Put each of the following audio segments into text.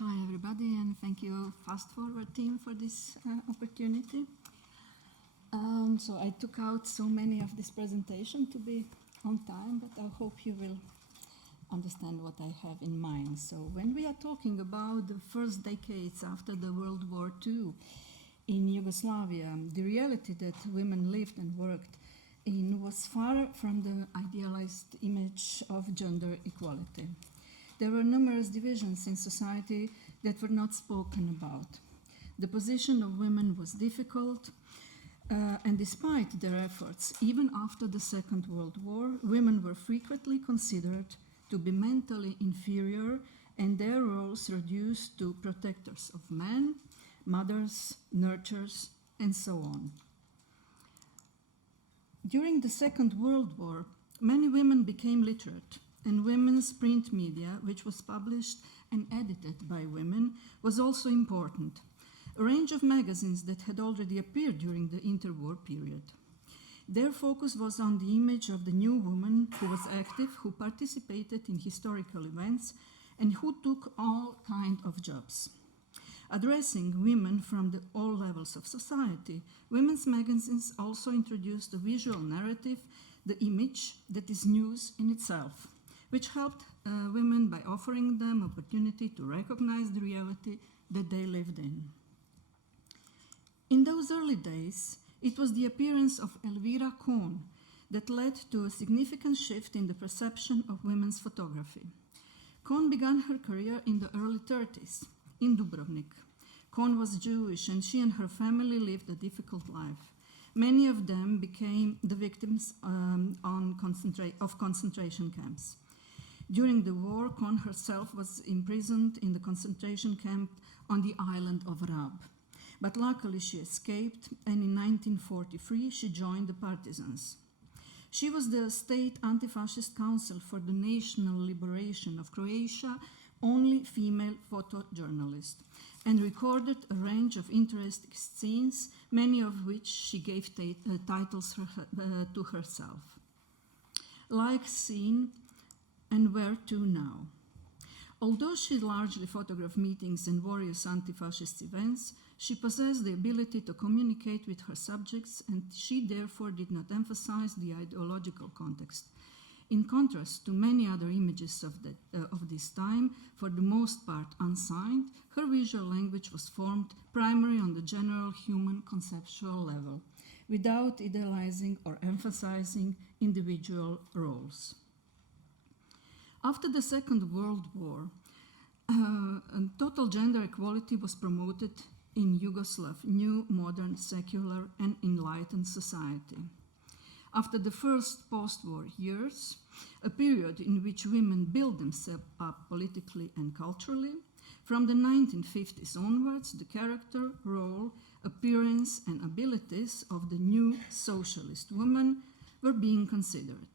Hi everybody, and thank you Fast Forward team for this opportunity. So I took out so many of this presentation to be on time, but I hope you will understand what I have in mind. So when we are talking about the first decades after the World War II in Yugoslavia, the reality that women lived and worked in was far from the idealized image of gender equality. There were numerous divisions in society that were not spoken about. The position of women was difficult, and despite their efforts, even after the Second World War, women were frequently considered to be mentally inferior and their roles reduced to protectors of men, mothers, nurturers, and so on. During the Second World War, many women became literate, and women's print media, which was published and edited by women, was also important. A range of magazines that had already appeared during the interwar period. Their focus was on the image of the new woman who was active, who participated in historical events, and who took all kinds of jobs. Addressing women from all levels of society, women's magazines also introduced a visual narrative, the image that is news in itself, which helped women by offering them opportunity to recognize the reality that they lived in. In those early days, it was the appearance of Elvira Kohn that led to a significant shift in the perception of women's photography. Kohn began her career in the early 30s in Dubrovnik. Kohn was Jewish, and she and her family lived a difficult life. Many of them became the victims of concentration camps. During the war, Kohn herself was imprisoned in the concentration camp on the island of Rab. But luckily she escaped, and in 1943 she joined the partisans. She was the State Anti-Fascist Council for the National Liberation of Croatia, only female photojournalist, and recorded a range of interesting scenes, many of which she gave titles to herself. Like Scene and Where To Now. Although she largely photographed meetings and various anti-fascist events, she possessed the ability to communicate with her subjects, and she therefore did not emphasize the ideological context. In contrast to many other images of this time, for the most part unsigned, her visual language was formed primarily on the general human conceptual level, without idealizing or emphasizing individual roles. After the Second World War, total gender equality was promoted in Yugoslav, new, modern, secular, and enlightened society. After the first post-war years, a period in which women built themselves up politically and culturally, from the 1950s onwards, the character, role, appearance, and abilities of the new socialist woman were being considered.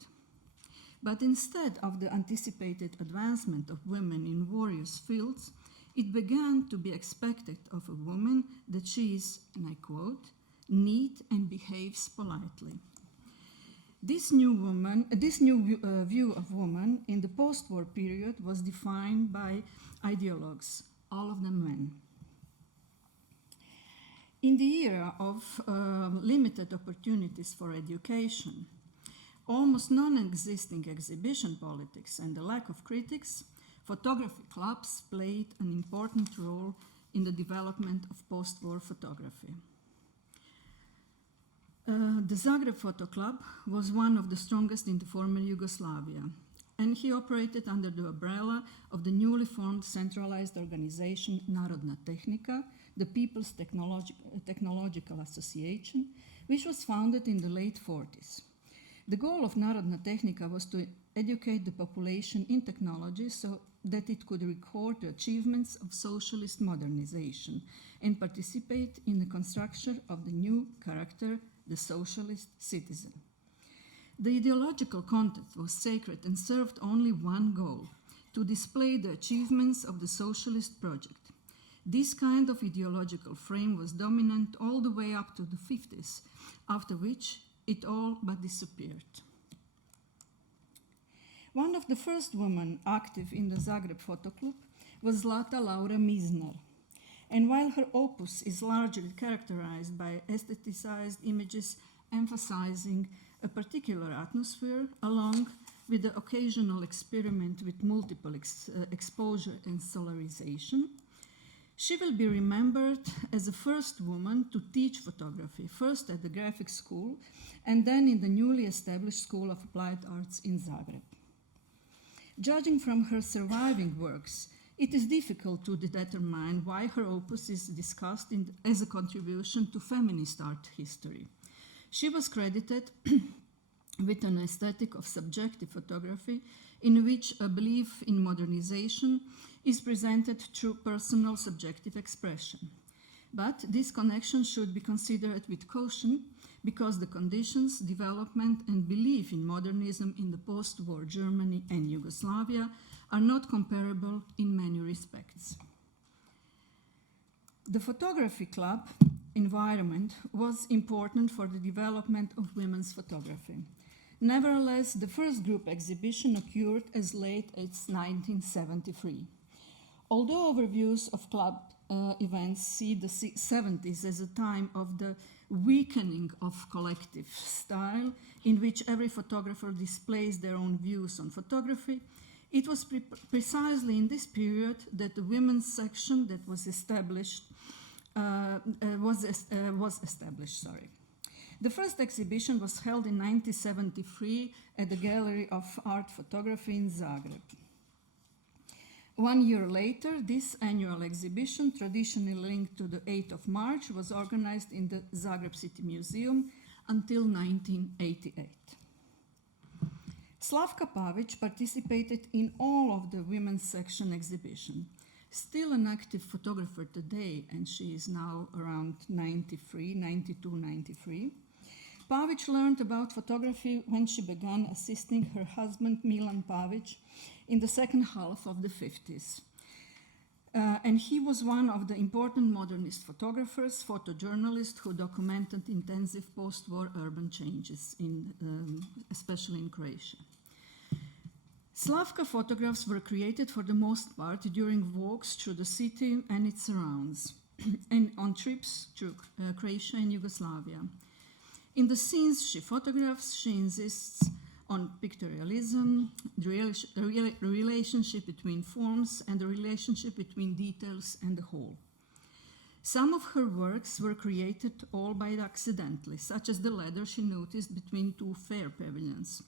But instead of the anticipated advancement of women in various fields, it began to be expected of a woman that she is, and I quote, neat and behaves politely. This new view of woman in the post-war period was defined by ideologues, all of them men. In the era of limited opportunities for education, almost non-existing exhibition politics, and the lack of critics, photography clubs played an important role in the development of post-war photography. The Zagreb Photo Club was one of the strongest in the former Yugoslavia, and he operated under the umbrella of the newly formed centralized organization Narodna Tehnika, the People's Technological Association, which was founded in the late 40s. The goal of Narodna Tehnika was to educate the population in technology so that it could record the achievements of socialist modernization and participate in the construction of the new character, the socialist citizen. The ideological content was sacred and served only one goal, to display the achievements of the socialist project. This kind of ideological frame was dominant all the way up to the 50s, after which it all but disappeared. One of the first women active in the Zagreb Photo Club was Zlata Laura Mizner. And while her opus is largely characterized by aestheticized images emphasizing a particular atmosphere, along with the occasional experiment with multiple exposure and solarization, she will be remembered as the first woman to teach photography, first at the graphic school and then in the newly established School of Applied Arts in Zagreb. Judging from her surviving works, it is difficult to determine why her opus is discussed as a contribution to feminist art history. She was credited with an aesthetic of subjective photography in which a belief in modernization is presented through personal subjective expression. But this connection should be considered with caution because the conditions, development, and belief in modernism in the post-war Germany and Yugoslavia are not comparable in many respects. The photography club environment was important for the development of women's photography. Nevertheless, the first group exhibition occurred as late as 1973. Although overviews of club events see the 70s as a time of the weakening of collective style, in which every photographer displays their own views on photography, it was precisely in this period that the women's section that was established. The first exhibition was held in 1973 at the Gallery of Art Photography in Zagreb. 1 year later, this annual exhibition, traditionally linked to the 8th of March, was organized in the Zagreb City Museum until 1988. Slavka Pavić participated in all of the women's section exhibition. Still an active photographer today, and she is now around 92-93. Pavić learned about photography when she began assisting her husband Milan Pavić in the second half of the 50s. And he was one of the important modernist photographers, photojournalists who documented intensive post-war urban changes, especially in Croatia. Slavka photographs were created for the most part during walks through the city and its surrounds, and on trips through Croatia and Yugoslavia. In the scenes she photographs, she insists on pictorialism, the relationship between forms, and the relationship between details and the whole. Some of her works were created all by accidentally, such as the ladder she noticed between two fair pavilions,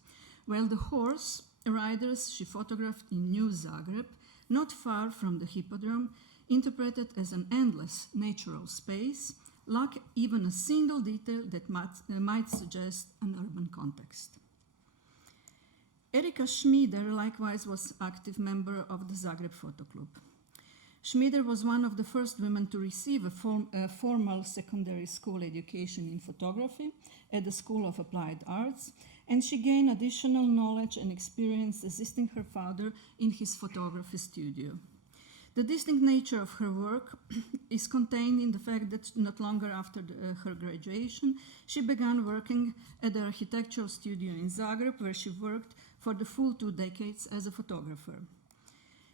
while the horse riders she photographed in New Zagreb, not far from the hippodrome, interpreted as an endless natural space, lack even a single detail that might suggest an urban context. Erika Schmieder likewise was active member of the Zagreb Photo Club. Schmieder was one of the first women to receive a formal secondary school education in photography at the School of Applied Arts, and she gained additional knowledge and experience assisting her father in his photography studio. The distinct nature of her work is contained in the fact that not long after her graduation, she began working at the architectural studio in Zagreb, where she worked for the full 2 decades as a photographer.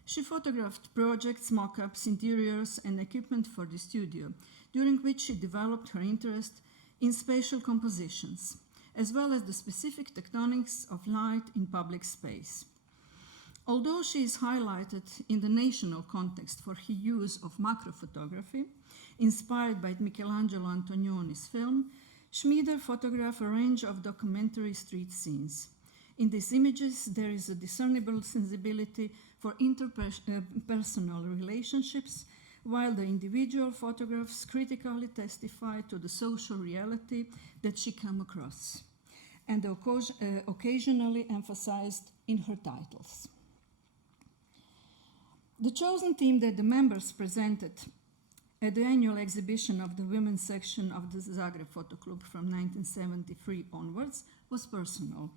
She photographed projects, mock-ups, interiors, and equipment for the studio, during which she developed her interest in spatial compositions, as well as the specific tectonics of light in public space. Although she is highlighted in the national context for her use of macro photography, inspired by Michelangelo Antonioni's film, Schmieder photographed a range of documentary street scenes. In these images, there is a discernible sensibility for interpersonal relationships, while the individual photographs critically testify to the social reality that she came across, and occasionally emphasized in her titles. The chosen theme that the members presented at the annual exhibition of the women's section of the Zagreb Photo Club from 1973 onwards was personal.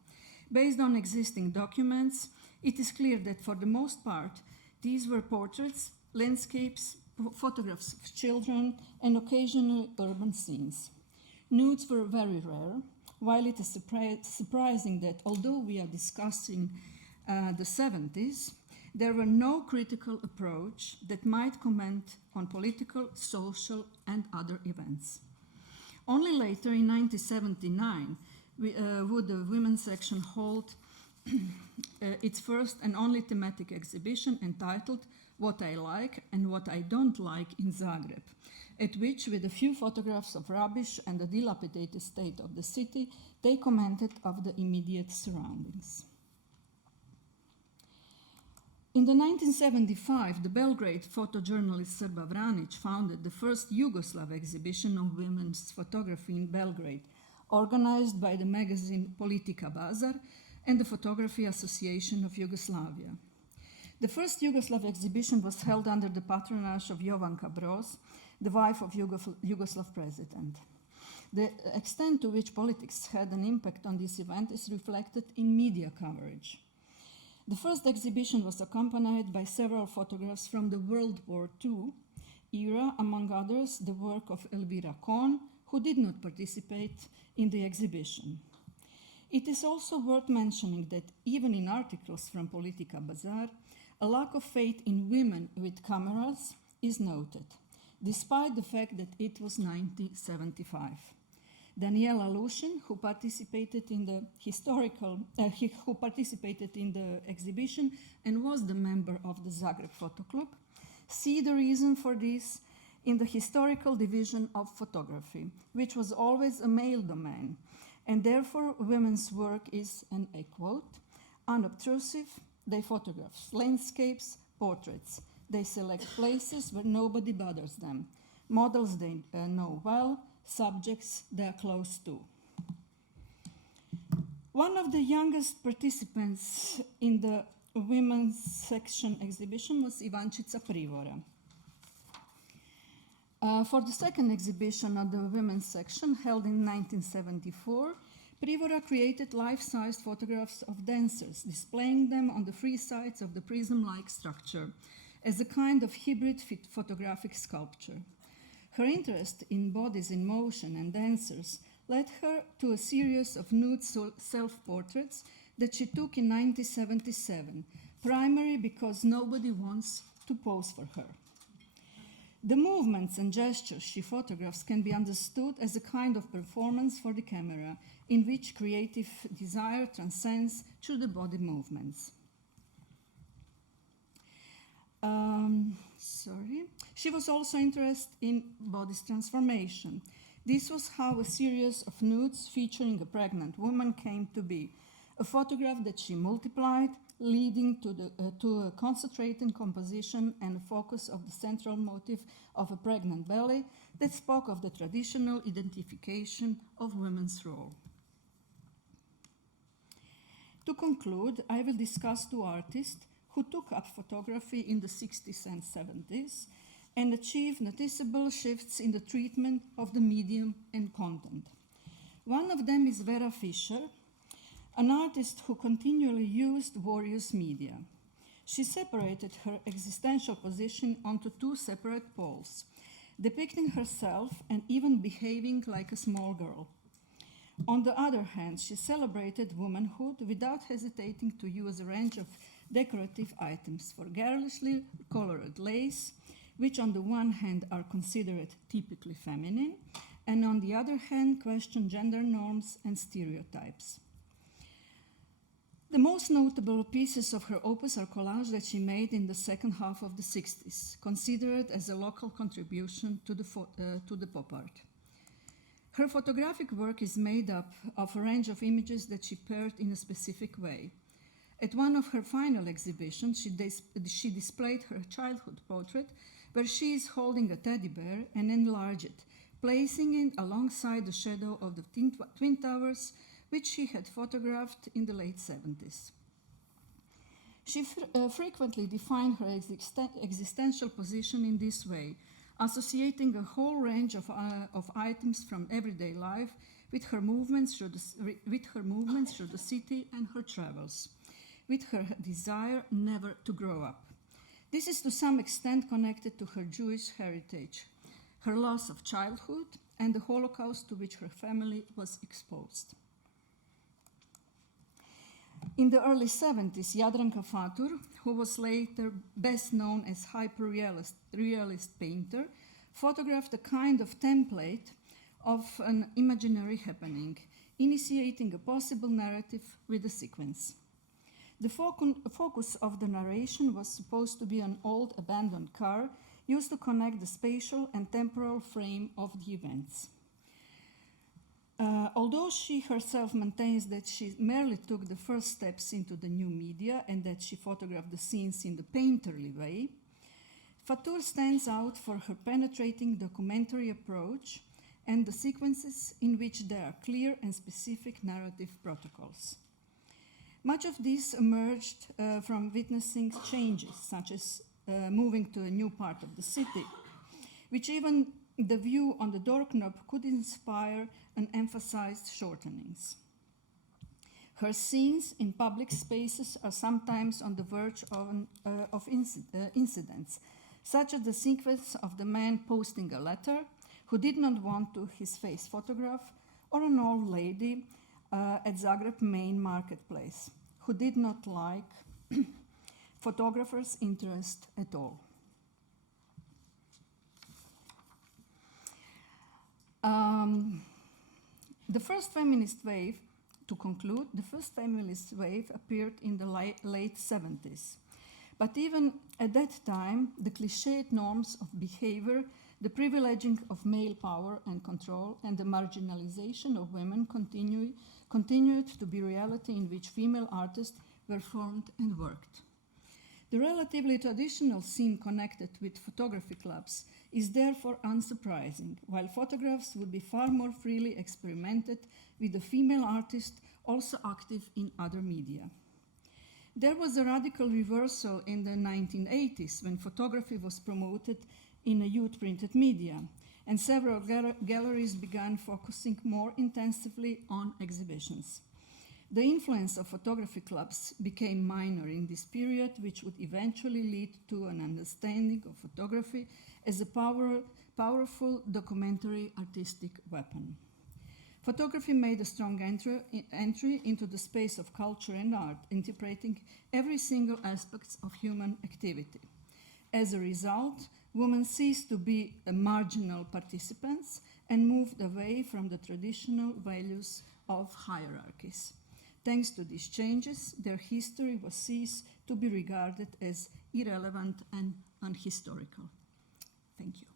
Based on existing documents, it is clear that for the most part, these were portraits, landscapes, photographs of children, and occasionally urban scenes. Nudes were very rare, while it is surprising that although we are discussing the 70s, there were no critical approach that might comment on political, social, and other events. Only later, in 1979, would the women's section hold its first and only thematic exhibition entitled What I Like and What I Don't Like in Zagreb, at which, with a few photographs of rubbish and the dilapidated state of the city, they commented of the immediate surroundings. In the 1975, the Belgrade photojournalist Srba Vranić founded the first Yugoslav exhibition of women's photography in Belgrade, organized by the magazine Politika Bazar and the Photography Association of Yugoslavia. The first Yugoslav exhibition was held under the patronage of Jovanka Broz, the wife of Yugoslav president. The extent to which politics had an impact on this event is reflected in media coverage. The first exhibition was accompanied by several photographs from the World War II era, among others the work of Elvira Kohn, who did not participate in the exhibition. It is also worth mentioning that even in articles from Politika Bazar, a lack of faith in women with cameras is noted, despite the fact that it was 1975. Daniela Lushin, who participated in the exhibition and was the member of the Zagreb Photo Club, see the reason for this in the historical division of photography, which was always a male domain, and therefore women's work is, and I quote, unobtrusive. They photograph landscapes, portraits. They select places where nobody bothers them. Models they know well, subjects they are close to. One of the youngest participants in the women's section exhibition was Ivančica Privora. For the second exhibition of the women's section, held in 1974, Privora created life-sized photographs of dancers, displaying them on the free sides of the prism-like structure as a kind of hybrid photographic sculpture. Her interest in bodies in motion and dancers led her to a series of nude self-portraits that she took in 1977, primarily because nobody wants to pose for her. The movements and gestures she photographs can be understood as a kind of performance for the camera, in which creative desire transcends through the body movements. She was also interested in body's transformation. This was how a series of nudes featuring a pregnant woman came to be, a photograph that she multiplied, leading to a concentrated composition and a focus of the central motif of a pregnant belly that spoke of the traditional identification of women's role. To conclude, I will discuss two artists who took up photography in the 60s and 70s and achieved noticeable shifts in the treatment of the medium and content. One of them is Vera Fischer, an artist who continually used various media. She separated her existential position onto two separate poles, depicting herself and even behaving like a small girl. On the other hand, she celebrated womanhood without hesitating to use a range of decorative items for girlishly colored lace, which on the one hand are considered typically feminine, and on the other hand question gender norms and stereotypes. The most notable pieces of her opus are collages that she made in the second half of the 60s, considered as a local contribution to the pop art. Her photographic work is made up of a range of images that she paired in a specific way. At one of her final exhibitions, she displayed her childhood portrait, where she is holding a teddy bear and enlarged it, placing it alongside the shadow of the Twin Towers, which she had photographed in the late 70s. She frequently defined her existential position in this way, associating a whole range of items from everyday life with her movements through the city and her travels, with her desire never to grow up. This is to some extent connected to her Jewish heritage, her loss of childhood, and the Holocaust to which her family was exposed. In the early 70s, Jadranka Fatur, who was later best known as hyper-realist painter, photographed a kind of template of an imaginary happening, initiating a possible narrative with a sequence. The focus of the narration was supposed to be an old abandoned car used to connect the spatial and temporal frame of the events. Although she herself maintains that she merely took the first steps into the new media and that she photographed the scenes in the painterly way, Fatur stands out for her penetrating documentary approach and the sequences in which there are clear and specific narrative protocols. Much of this emerged from witnessing changes, such as moving to a new part of the city, which even the view on the door knob could inspire and emphasize shortenings. Her scenes in public spaces are sometimes on the verge of incidents, such as the sequence of the man posting a letter who did not want his face photographed, or an old lady at Zagreb main marketplace who did not like photographers' interest at all. The first feminist wave, to conclude, the first feminist wave appeared in the late 70s. But even at that time, the cliched norms of behavior, the privileging of male power and control, and the marginalization of women continued to be reality in which female artists were formed and worked. The relatively traditional scene connected with photography clubs is therefore unsurprising, while photographs would be far more freely experimented with a female artist also active in other media. There was a radical reversal in the 1980s when photography was promoted in a youth printed media, and several galleries began focusing more intensively on exhibitions. The influence of photography clubs became minor in this period, which would eventually lead to an understanding of photography as a powerful documentary artistic weapon. Photography made a strong entry into the space of culture and art, interpreting every single aspect of human activity. As a result, women ceased to be marginal participants and moved away from the traditional values of hierarchies. Thanks to these changes, their history was ceased to be regarded as irrelevant and unhistorical. Thank you.